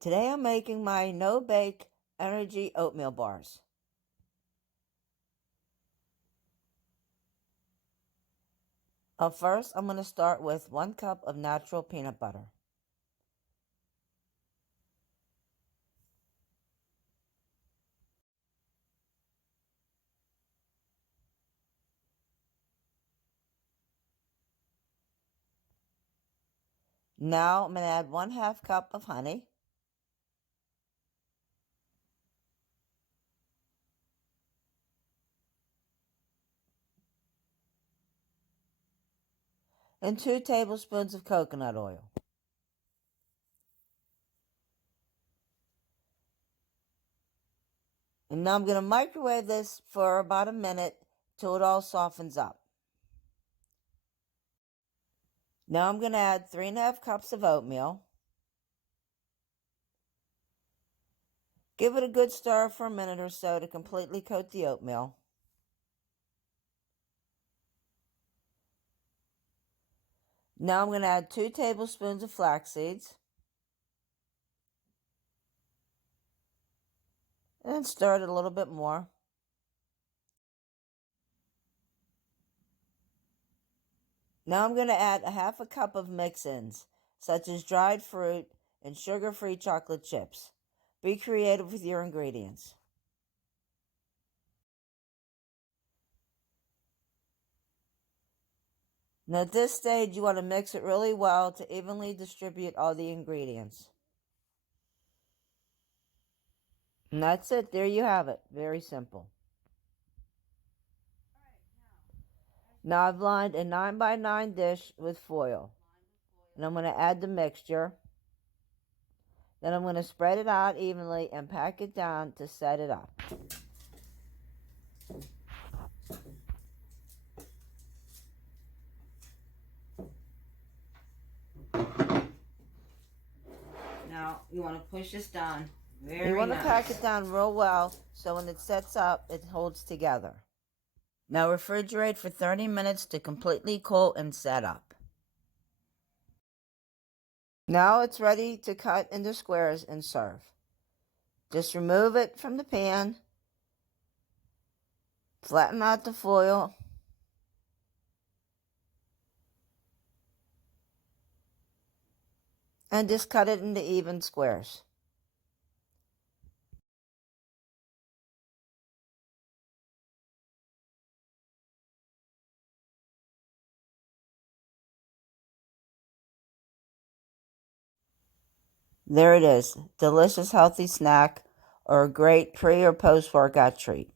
Today I'm making my no-bake energy oatmeal bars. First, I'm going to start with 1 cup of natural peanut butter. Now I'm going to add 1/2 cup of honey. And 2 tablespoons of coconut oil. And now I'm going to microwave this for about a minute till it all softens up. Now I'm going to add 3.5 cups of oatmeal. Give it a good stir for a minute or so to completely coat the oatmeal. Now I'm going to add 2 tablespoons of flax seeds. And stir it a little bit more. Now I'm going to add 1/2 cup of mix-ins, such as dried fruit and sugar-free chocolate chips. Be creative with your ingredients. Now at this stage, you want to mix it really well to evenly distribute all the ingredients. And that's it. There you have it. Very simple. Now I've lined a 9x9 dish with foil. And I'm going to add the mixture. Then I'm going to spread it out evenly and pack it down to set it up. Now you want to push this down. You want to pack it down real well so when it sets up, it holds together. Now refrigerate for 30 minutes to completely cool and set up. Now it's ready to cut into squares and serve. Just remove it from the pan, flatten out the foil, and just cut it into even squares. There it is, delicious healthy snack or a great pre or post workout treat.